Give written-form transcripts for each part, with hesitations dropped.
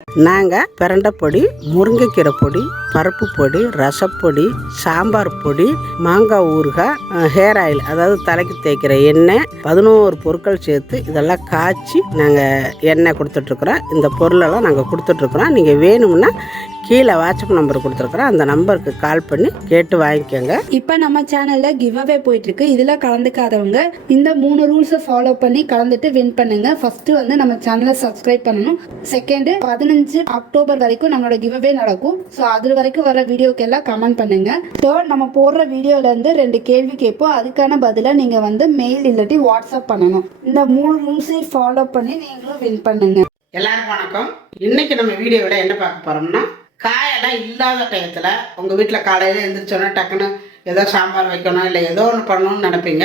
நாங்கள் பிரண்டை பொடி, முருங்கைக்கீரை பொடி, பருப்பு பொடி, ரசப்பொடி, சாம்பார் பொடி, மாங்காய் ஊறுகாய், ஹேர் ஆயில் அதாவது தலைக்கு தேய்க்கிற எண்ணெய், 11 பொருட்கள் சேர்த்து இதெல்லாம் காய்ச்சி நாங்கள் எண்ணெய் கொடுத்துட்ருக்குறோம். இந்த பொருளெல்லாம் நாங்கள் கொடுத்துட்ருக்குறோம். நீங்கள் வேணும்னா கீழே வாட்ஸ்அப் நம்பர் கொடுத்துருக்குறோம். அந்த நம்பருக்கு கால் பண்ணி கேட்டு வாங்கிக்கோங்க. இப்போ நம்ம சேனலில் கிவ் அவே போயிட்டுருக்கு. இதில் கலந்துக்காதவங்க இந்த 3 ரூல்ஸை ஃபாலோ பண்ணி கலந்துட்டு வின் பண்ணுங்க. ஃபர்ஸ்ட் வந்து நம்ம சேனலை சப்ஸ்கிரைப் பண்ணணும். செகண்டு 15 அக்டோபர் வரைக்கும் நம்மளோட கிவ் அவே நடக்கும். ஸோ அது வரைக்கும் வர வீடியோக்கு எல்லாம் கமெண்ட் பண்ணுங்க. தேர்ட், நம்ம போடுற வீடியோலேருந்து 2 கேள்வி கேட்போம். அதுக்கான பதிலை நீங்கள் வந்து மெயில் இல்லாட்டி வாட்ஸ்அப் பண்ணணும். இந்த 3 ரூல்ஸையும் ஃபாலோ பண்ணி நீங்களும் வின் பண்ணுங்க. எல்லாருக்கும் வணக்கம். இன்னைக்கு நம்ம வீடியோவில் என்ன பார்க்க போகிறோம்னா, காயெல்லாம் இல்லாத டயத்தில் உங்கள் வீட்டில் காலையில் எழுந்திரிச்சோன்னா டக்குன்னு ஏதோ சாம்பார் வைக்கணும் இல்லை ஏதோ ஒன்று பண்ணணும்னு நினைப்பீங்க.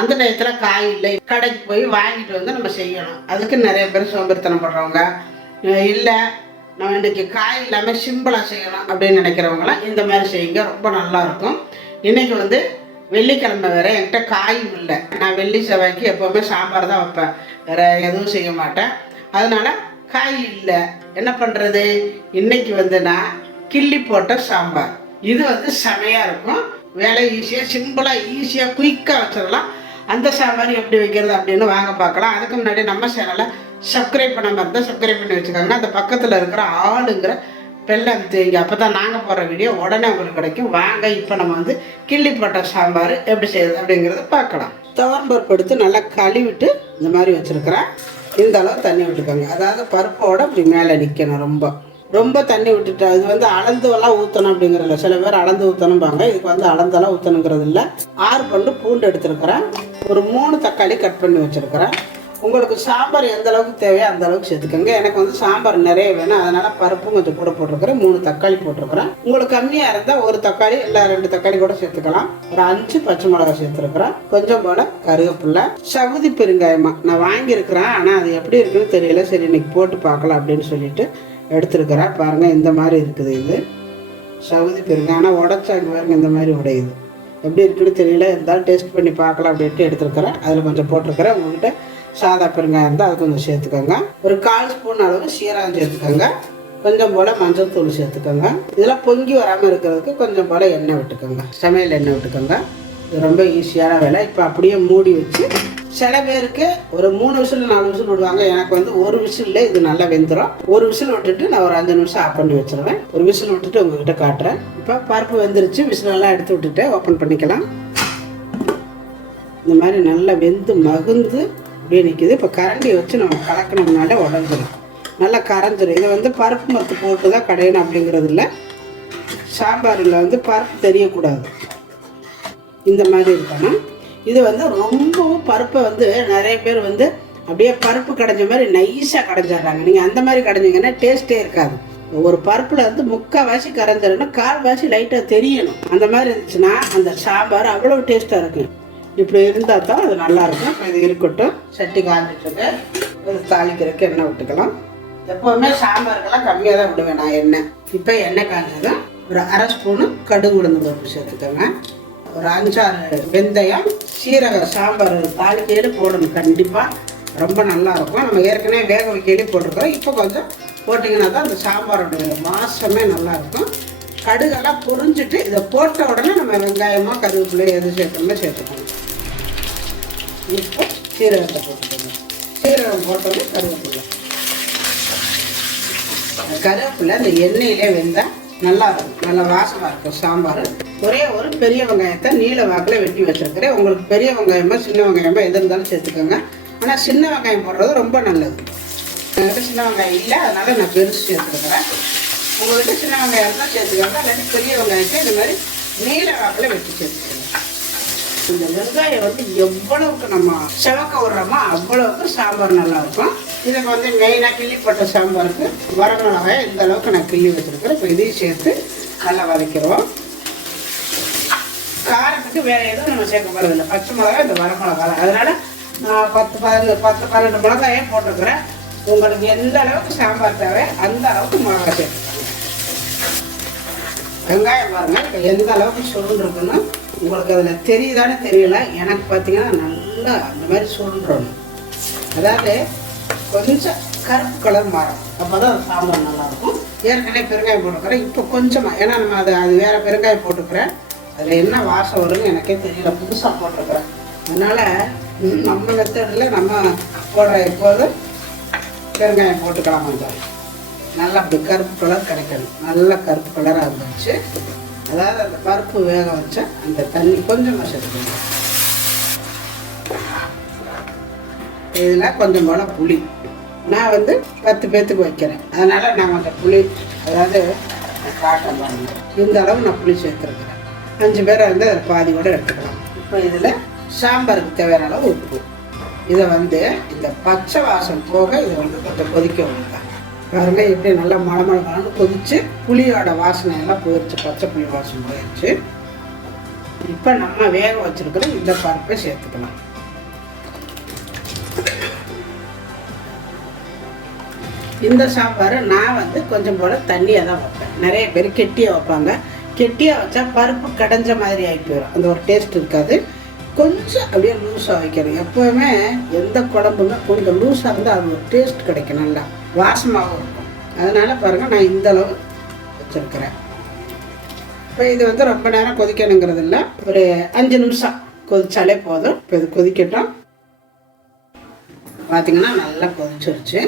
அந்த டயத்தில் காய் இல்லை, கடைக்கு போய் வாங்கிட்டு வந்து நம்ம செய்யணும். அதுக்கு நிறைய பேர் சோம்பேறித்தனம் படுறவங்க, இல்லை நம்ம இன்றைக்கி காய் இல்லாமல் சிம்பிளாக செய்யணும் அப்படின்னு நினைக்கிறவங்களாம் இந்த மாதிரி செய்யுங்க, ரொம்ப நல்லாயிருக்கும். இன்றைக்கி வந்து வெள்ளிக்கிழமை வேறு, என்கிட்ட காயும் இல்லை. நான் வெள்ளி செவ்வாய்க்கு எப்போவுமே சாம்பார் தான் வைப்பேன், வேறு எதுவும் செய்ய மாட்டேன். அதனால் காய் இல்லை, என்ன பண்ணுறது? இன்னைக்கு வந்து நான் கிள்ளி போட்ட சாம்பார். இது வந்து செமையாக இருக்கும். வேலை ஈஸியாக, சிம்பிளாக, ஈஸியாக, குயிக்காக வச்சிடலாம். அந்த சாம்பார் எப்படி வைக்கிறது அப்படின்னு வாங்க பார்க்கலாம். அதுக்கு முன்னாடி நம்ம சேனலை சப்ஸ்கிரைப் பண்ண மாதிரி இருந்தால் சப்ஸ்கிரைப் பண்ணி வச்சுக்கோங்க. அந்த பக்கத்தில் இருக்கிற ஆளுங்கிற பெல்லை அமுத்துவீங்க. அப்போ தான் நாங்கள் போடுற வீடியோ உடனே உங்களுக்கு கிடைக்கும். வாங்க இப்போ நம்ம வந்து கிள்ளி போட்ட சாம்பார் எப்படி செய்யுது அப்படிங்கிறத பார்க்கலாம். துவரம்பருப்பு எடுத்து நல்லா கழுவிட்டு இந்த மாதிரி வச்சுருக்கிறேன். இந்த அளவு தண்ணி விட்டுக்கோங்க. அதாவது பருப்போட இப்படி மேலே நிற்கணும். ரொம்ப தண்ணி விட்டுட்டு இது வந்து அளந்துவெல்லாம் ஊற்றணும் அப்படிங்கிறதில்ல. சில பேர் அளந்து ஊற்றணும்பாங்க. இதுக்கு வந்து அளந்தெல்லாம் ஊற்றணுங்கிறது இல்லை. 6 பல்லு பூண்டு எடுத்துருக்கிறேன். ஒரு 3 தக்காளி கட் பண்ணி வச்சுருக்கிறேன். உங்களுக்கு சாம்பார் எந்த அளவுக்கு தேவையோ அந்த அளவுக்கு சேர்த்துக்கோங்க. எனக்கு வந்து சாம்பார் நிறைய வேணும், அதனால் பருப்பும் கொஞ்சம் கூட போட்டிருக்கிறேன். 3 தக்காளி போட்டிருக்கிறேன். உங்களுக்கு கம்மியாக இருந்தால் 1 தக்காளி இல்லை 2 தக்காளி கூட சேர்த்துக்கலாம். ஒரு 5 பச்சை மிளகாய் சேர்த்துருக்குறேன். கொஞ்சம் போல் கருவேப்பிலை, சவுதி பெருங்காயமா நான் வாங்கியிருக்கிறேன். ஆனால் அது எப்படி இருக்குன்னு தெரியல. சரி இன்னைக்கு போட்டு பார்க்கலாம் அப்படின்னு சொல்லிட்டு எடுத்துருக்கிறேன். பாருங்கள் இந்த மாதிரி இருக்குது. இது சவுதி பெருங்காயம். ஆனால் உடச்சாங்க பாருங்கள், இந்த மாதிரி உடையுது. எப்படி இருக்குன்னு தெரியல, இருந்தாலும் டேஸ்ட் பண்ணி பார்க்கலாம் அப்படின்ட்டு எடுத்துருக்கிறேன். அதில் கொஞ்சம் போட்டிருக்கிறேன். உங்கள்கிட்ட சாதா பெருங்காயம் இருந்தால் அது கொஞ்சம் சேர்த்துக்கோங்க. ஒரு 1/4 ஸ்பூன் அளவு சீரகம் சேர்த்துக்கோங்க. கொஞ்சம் போல் மஞ்சள் தூள் சேர்த்துக்கோங்க. இதெல்லாம் பொங்கி வராமல் இருக்கிறதுக்கு கொஞ்சம் போல் எண்ணெய் விட்டுக்கோங்க, சமையல் எண்ணெய் விட்டுக்கோங்க. இது ரொம்ப ஈஸியான வேலை. இப்போ அப்படியே மூடி வச்சு, சில பேருக்கு ஒரு 3 விசில் 4 விசில் விடுவாங்க. எனக்கு வந்து 1 விசில் இது நல்லா வெந்துடும். 1 விசில் விட்டுட்டு நான் ஒரு 5 நிமிஷம் ஆஃப் பண்ணி வச்சுருவேன். ஒரு விசில் விட்டுட்டு உங்ககிட்ட காட்டுறேன். இப்போ பருப்பு வெந்துருச்சு. விசிலெல்லாம் எடுத்து விட்டுட்டு ஓப்பன் பண்ணிக்கலாம். இந்த மாதிரி நல்லா வெந்து மகுந்து அப்படியே நிற்கிது. இப்போ கரண்டியை வச்சு நம்ம கலக்கணும்னாலே உடஞ்சிடும், நல்லா கரைஞ்சிடும். இதை வந்து பருப்பு மரத்து போட்டு தான் கடையணும் அப்படிங்கிறது இல்லை. சாம்பாரில் வந்து பருப்பு தெரியக்கூடாது, இந்த மாதிரி இருக்கணும். இது வந்து ரொம்பவும் பருப்பை வந்து நிறைய பேர் வந்து அப்படியே பருப்பு கடைஞ்ச மாதிரி நைஸாக கடைஞ்சிடுறாங்க. நீங்கள் அந்த மாதிரி கடைஞ்சிங்கன்னா டேஸ்ட்டே இருக்காது. ஒரு பருப்பில் வந்து 3/4 கரைஞ்சிடணும், 1/4 லைட்டாக தெரியணும். அந்த மாதிரி இருந்துச்சுன்னா அந்த சாம்பார் அவ்வளோ டேஸ்ட்டாக இருக்கும். இப்படி இருந்தால் தான் அது நல்லாயிருக்கும். இப்போ இது இருக்கட்டும். சட்டி காஞ்சிட்டு இது தாளிக்கிறதுக்கு எண்ணெய் விட்டுக்கலாம். எப்போவுமே சாம்பாருக்கெல்லாம் கம்மியாக தான் விடுவேன் நான் எண்ணெய். இப்போ எண்ணெய் காஞ்சதும் ஒரு 1/2 ஸ்பூனு கடுகு உளுந்து பருப்பு சேர்த்துக்கோங்க. ஒரு 5-6 வெந்தயம், சீரகம். சாம்பார் தாளிக்கையில போடணும் கண்டிப்பாக, ரொம்ப நல்லாயிருக்கும். நம்ம ஏற்கனவே வேக வைக்கையிலே போட்டிருக்கிறோம். இப்போ கொஞ்சம் போட்டிங்கன்னா தான் அந்த சாம்பாரோட வாசமே நல்லாயிருக்கும். கடுகெல்லாம் புரிஞ்சுட்டு இதை போட்ட உடனே நம்ம வெங்காயமாக கருவேப்பிலை எது சேர்க்கணுமோ சேர்த்துக்கணும். இப்போ சீரகத்தை போட்டுக்கோங்க. சீரகம் போட்டோன்னே கருவேப்பிலை. கருவேப்பிலை இந்த எண்ணெயிலே வெந்தால் நல்லா இருக்கும், நல்லா வாசமாக இருக்கும் சாம்பார். ஒரே ஒரு பெரிய வெங்காயத்தை நீல வாக்கில் வெட்டி வச்சுருக்கிறேன். உங்களுக்கு பெரிய வெங்காயமாக சின்ன வெங்காயமாக எது இருந்தாலும் சேர்த்துக்கோங்க. ஆனால் சின்ன வெங்காயம் போடுறது ரொம்ப நல்லது. என்கிட்ட சின்ன வெங்காயம் இல்லை, அதனால் நான் பெருசு சேர்த்துருக்குறேன். உங்கள்கிட்ட சின்ன வெங்காயம் இருந்தால் சேர்த்துக்கோங்க, இல்லாட்டி பெரிய வெங்காயத்தை இந்த மாதிரி நீல வாக்கில் வெட்டி சேர்த்துக்கோங்க. இந்த வெங்காயம் வந்து எவ்வளவுக்கு நம்ம செவக்க விடுறோமோ அவ்வளவுக்கு சாம்பார் நல்லாயிருக்கும். இதுக்கு வந்து மெயினாக கிள்ளி போட்ட சாம்பாருக்கு வரமிளகாய் இந்த அளவுக்கு நான் கிள்ளி வச்சுருக்கிறேன். இப்போ இதையும் சேர்த்து நல்லா வதக்கிடுவோம். காரத்துக்கு வேறு எதுவும் நம்ம சேர்க்க போகிறதில்லை. பச்சை மிளகாய் இந்த வரமிளகாய், அதனால் நான் 10-12 மிளகாயே போட்டிருக்கிறேன். உங்களுக்கு எந்த அளவுக்கு சாம்பார் தேவை அந்த அளவுக்கு மிளகாய் சேர்த்துக்கோங்க. வெங்காயம் பாருங்கள் இப்போ எந்த அளவுக்கு சுருண்டுருக்குன்னு உங்களுக்கு அதில் தெரியுதானே தெரியல. எனக்கு பார்த்தீங்கன்னா நல்லா அந்த மாதிரி சுருண்டுறணும். அதாவது கொஞ்சம் கருப்பு கலர் மாறும். அப்போ தான் சாம்பார் நல்லாயிருக்கும். ஏற்கனவே பெருங்காயம் போட்டுக்கிறேன். இப்போ கொஞ்சமாக, ஏன்னா நம்ம அது வேறு பெருங்காயம் போட்டுக்கிறேன். அதில் என்ன வாசம் வரும்னு எனக்கே தெரியல, புதுசாக போட்டிருக்கிறேன். அதனால் நம்ம மெத்தடில் நம்ம போடுற எப்போதும் பெருங்காயம் போட்டுக்கலாம். கொஞ்சம் நல்லா அப்படி கருப்பு கலர் கிடைக்கணும். நல்லா கருப்பு கலராக இருந்துச்சு. அதாவது அந்த பருப்பு வேக வச்ச அந்த தண்ணி கொஞ்சமாக சேர்த்துக்கணும். இதில் கொஞ்சம் போல் புளி. நான் 10 பேர்த்துக்கு வைக்கிறேன், அதனால் நான் கொஞ்சம் புளி, அதாவது காட்டன் பாருங்க, இந்த அளவு நான் புளி சேர்த்துருக்குறேன். 5 பேரை அதில் பாதி கூட எடுத்துக்கலாம். இப்போ இதில் சாம்பாருக்கு தேவையான அளவு உப்பு. இதை இந்த பச்சை வாசம் போக இதை கொஞ்சம் கொதிக்க விடுங்க. பாருங்க எப்படி நல்லா மழமழன்னு கொதிச்சு புளியோட வாசனை எல்லாம் போயிடுச்சு, பச்சை புளி வாசனை போயிடுச்சு. இப்போ நம்ம வேக வச்சிருக்கிற இந்த பருப்பை சேர்த்துக்கலாம். இந்த சாம்பார் நான் கொஞ்சம் போல தண்ணியாக தான் வைப்பேன். நிறைய பேர் கெட்டியாக வைப்பாங்க. கெட்டியாக வச்சா பருப்பு கடைஞ்ச மாதிரி ஆகி போயிடும், அந்த ஒரு டேஸ்ட் இருக்காது. கொஞ்சம் அப்படியே லூஸாக வைக்கணும். எப்போவுமே எந்த குழம்புங்க கொஞ்சம் லூஸாக இருந்தால் அது ஒரு டேஸ்ட் கிடைக்கும், நல்லா வாசமாகவும் இருக்கும். அதனால் பாருங்கள் நான் இந்த அளவு வச்சுருக்கிறேன். இப்போ இது ரொம்ப நேரம் கொதிக்கணுங்கிறது இல்லை, ஒரு 5 நிமிஷம் கொதிச்சாலே போதும். இப்போ இது கொதிக்கட்டும். பார்த்திங்கன்னா நல்லா கொதிச்சிருச்சு.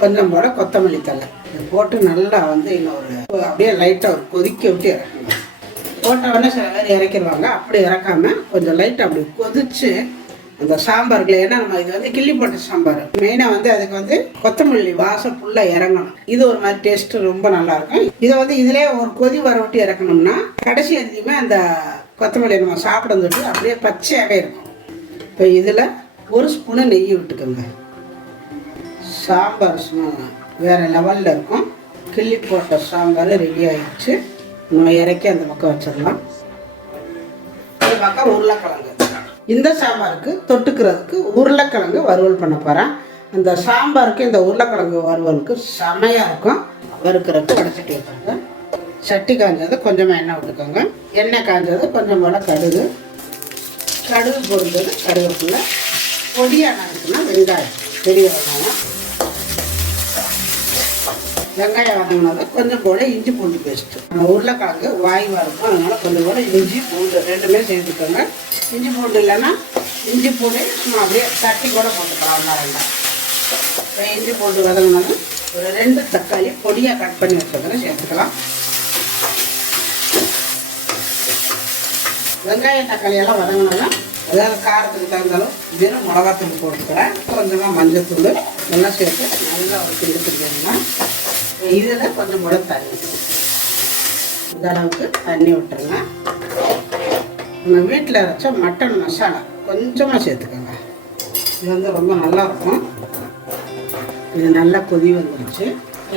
கொஞ்சம் போல கொத்தமல்லி தழை இது போட்டு நல்லா இன்னொரு அப்படியே லைட்டாக ஒரு கொதிக்க விட்டு இறக்கணும். போட்டவுடனே சில பேர் இறக்கிடுவாங்க, அப்படி இறக்காமல் கொஞ்சம் லைட்டாக அப்படி கொதிச்சு அந்த சாம்பாருக்குள்ள, ஏன்னா நம்ம இது கிள்ளி போட்ட சாம்பார் மெயினாக அதுக்கு கொத்தமல்லி வாசம் ஃபுல்லாக இறங்கணும். இது ஒரு மாதிரி டேஸ்ட்டு ரொம்ப நல்லாயிருக்கும். இதை இதிலே ஒரு கொதி வர விட்டு இறக்கணும்னா கடைசி அதிகமாக அந்த கொத்தமல்லி நம்ம சாப்பிடும் தொட்டு அப்படியே பச்சையாகவே இருக்கும். இப்போ இதில் 1 ஸ்பூனு நெய் விட்டுக்கோங்க. சாம்பார் வேறு லெவலில் இருக்கும். கிள்ளி போட்ட சாம்பார் ரெடி ஆகிடுச்சு. நம்ம இறக்கி அந்த பக்கம் வச்சிடலாம். இந்த பக்கம் உருளைக்கிழங்கு. இந்த சாம்பாருக்கு தொட்டுக்கிறதுக்கு உருளைக்கிழங்கு வறுவல் பண்ண போகிறேன். அந்த சாம்பாருக்கு இந்த உருளைக்கிழங்கு வறுவலுக்கு செமையாக இருக்கும். வறுக்கிறதுக்கு வடைச்சட்டி வச்சுருங்க. சட்டி காஞ்சது கொஞ்சமாக எண்ணெய் விட்டுக்கோங்க. எண்ணெய் காஞ்சது கொஞ்சம் போல் கடுகு பொரிஞ்சது கருவேப்பிலை, பொடியாக நறுக்குன்னா வெங்காயம், பெரிய வெங்காயம் வதங்கினது கொஞ்சம் போல் இஞ்சி பூண்டு பேஸ்ட்டு. உருளைக்கிழங்கு வாய்வாக இருக்கும், அதனால் கொஞ்சம் போல் இஞ்சி பூண்டு ரெண்டுமே சேர்த்துக்கோங்க. இஞ்சி பூண்டு இல்லைன்னா இஞ்சி பூண்டு சும்மா அப்படியே தட்டி கூட போட்டுக்கலாம். ரெண்டாக இஞ்சி பூண்டு வதங்கினது ஒரு 2 தக்காளி பொடியாக கட் பண்ணி வச்சுக்கிறேன் சேர்த்துக்கலாம். வெங்காயம் தக்காளியெல்லாம் வதங்கினதான், அதாவது காரத்துக்கு தகுந்தாலும் வெறும் மிளகாத்தூள் போட்டுக்கிறேன். கொஞ்சமாக மஞ்சள் தூள் எல்லாம் சேர்த்து நல்லா ஒரு கிண்டுத்துக்கிட்டீங்கன்னா இதில் கொஞ்சம் கூட தண்ணி, இந்த அளவுக்கு தண்ணி விட்டுருங்க. நம்ம வீட்டில் அரைச்ச மட்டன் மசாலா கொஞ்சமாக சேர்த்துக்கோங்க. இது ரொம்ப நல்லாயிருக்கும். இது நல்லா கொதி வந்துருச்சு.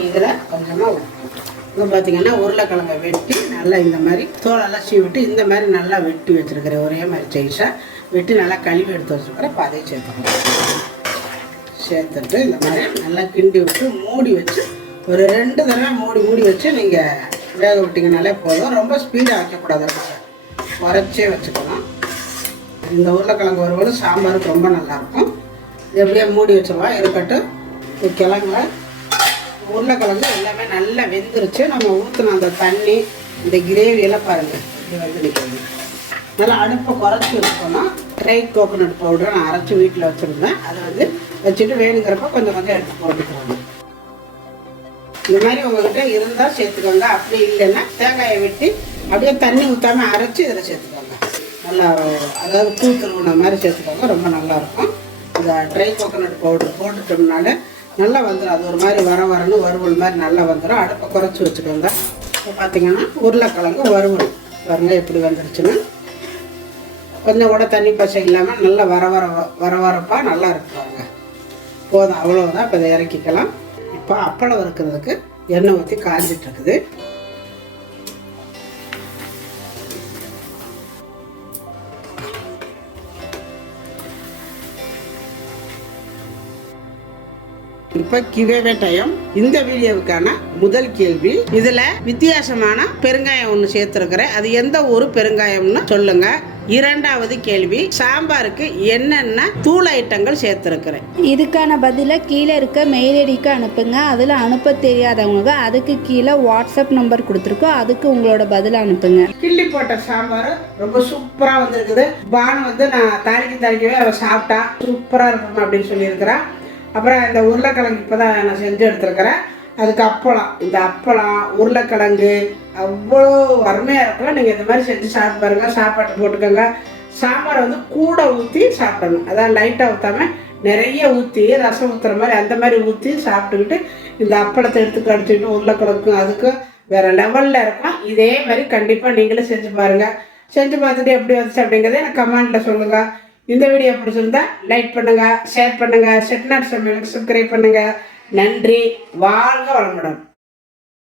இதில் கொஞ்சமாக உப்பு. இப்போ பார்த்தீங்கன்னா உருளைக்கிழங்கை வெட்டி நல்லா இந்த மாதிரி தோலெல்லாம் சீவிட்டு இந்த மாதிரி நல்லா வெட்டி வச்சுருக்கிறேன். ஒரே மாதிரி சைஸாக வெட்டி நல்லா கழுவி எடுத்து வச்சுருக்கிறேன். இப்போ அதையும் சேர்த்துக்கணும். சேர்த்துட்டு இந்த மாதிரி நல்லா கிண்டி விட்டு மூடி வச்சு ஒரு 2 தடவை மூடி வச்சு நீங்கள் வேக விட்டிங்கனாலே போதும். ரொம்ப ஸ்பீடாக வைக்கக்கூடாது, குறைச்சே வச்சுக்கலாம். இந்த உருளைக்கிழங்கு வறுவல் சாம்பாருக்கு ரொம்ப நல்லாயிருக்கும். இது எப்படியே மூடி வச்சுருவோம், இருக்கட்டும். கிழங்குல உருளைக்கிழங்கு எல்லாமே நல்லா வெந்துருச்சு. நம்ம ஊற்றின அந்த தண்ணி இந்த கிரேவியெல்லாம் பாருங்கள் இப்படி நிற்கிறது. நல்லா அடுப்பை குறைச்சி வச்சுக்கணும். ட்ரை கோகோனட் பவுடரை நான் அரைச்சி வீட்டில் வச்சுருந்தேன். அதை வச்சுட்டு வேணுங்கிறப்ப கொஞ்சம் எடுத்து போட்டுக்கணும். இந்த மாதிரி உங்கள்கிட்ட இருந்தால் சேர்த்துக்கோங்க. அப்படி இல்லைன்னா தேங்காயை வெட்டி அப்படியே தண்ணி ஊற்றாமல் அரைச்சி இதில் சேர்த்துக்கோங்க. நல்லா அதாவது பூ திருவின மாதிரி சேர்த்துக்கோங்க, ரொம்ப நல்லாயிருக்கும். இந்த ட்ரை கோகோனட் பவுடர் போட்டுட்டோம்னால நல்லா வந்துடும். அது ஒரு மாதிரி வரன்னு வறுவல் மாதிரி நல்லா வந்துடும். அடுப்பை குறைச்சி வச்சுக்கோங்க. இப்போ பார்த்தீங்கன்னா உருளைக்கிழங்கு வறுவல் பாருங்கள் எப்படி வந்துருச்சுன்னு. கொஞ்சம் கூட தண்ணி பச்சை இல்லாமல் நல்லா வரப்பாக நல்லா இருக்குவாங்க. போதும், அவ்வளோதான். இப்போ இதை இறக்கிக்கலாம். இப்போ அப்பளம் வறுக்கிறதுக்கு எண்ணெய் ஊற்றி காஞ்சிட்டு இருக்குது. இப்போ கிவேவே டைம். இந்த வீடியோவுக்கான முதல் கேள்வி, இதில் வித்தியாசமான பெருங்காயம் ஒன்று சேர்த்துருக்கிறேன். அது எந்த ஒரு பெருங்காயம்னு சொல்லுங்கள். இரண்டாவது கேள்வி, சாம்பாருக்கு என்னென்ன தூள் ஐட்டங்கள் சேர்த்துருக்கிறேன்? இதுக்கான பதிலை கீழே இருக்க மெயில் ஐடிக்கு அனுப்புங்க. அதில் அனுப்ப தெரியாதவங்க அதுக்கு கீழே வாட்ஸ்அப் நம்பர் கொடுத்துருக்கோம், அதுக்கு உங்களோட பதிலை அனுப்புங்க. கிள்ளி போட்ட சாம்பார் ரொம்ப சூப்பராக வந்திருக்குது. பானு வந்து நான் தாளிக்கவே அவள் சாப்பிட்டா சூப்பராக இருக்கணும் அப்படின்னு சொல்லியிருக்கிறேன். அப்புறம் இந்த உருளைக்கிழங்கு இப்போ தான் நான் செஞ்சு எடுத்துருக்கிறேன். அதுக்கு அப்பளம், இந்த அப்பளம் உருளைக்கிழங்கு அவ்வளோ அருமையாக இருக்கலாம். நீங்கள் இந்த மாதிரி செஞ்சு சாப்பிட்டு பாருங்கள். சாப்பாட்டு போட்டுக்கோங்க. சாம்பாரை வந்து கூட ஊற்றி சாப்பிடணும். அதான் லைட்டாக ஊற்றாமல் நிறைய ஊற்றி ரசம் ஊற்றுற மாதிரி அந்த மாதிரி ஊற்றி சாப்பிட்டுக்கிட்டு இந்த அப்பளத்தை எடுத்து கடிச்சிக்கிட்டு உருளைக்கிழங்கும் அதுக்கும் வேறு லெவலில் இருக்கும். இதே மாதிரி கண்டிப்பாக நீங்களும் செஞ்சு பாருங்கள். செஞ்சு பார்த்துட்டு எப்படி வந்துச்சு அப்படிங்கிறத எனக்கு கமெண்ட்டில் சொல்லுங்கள். இந்த வீடியோ பிடிச்சிருந்தா லைக் பண்ணுங்கள், ஷேர் பண்ணுங்கள், செட்டிநாடு சமையலுக்கு சப்ஸ்கிரைப் பண்ணுங்கள். நன்றி. வாழ்க வளமுடன்.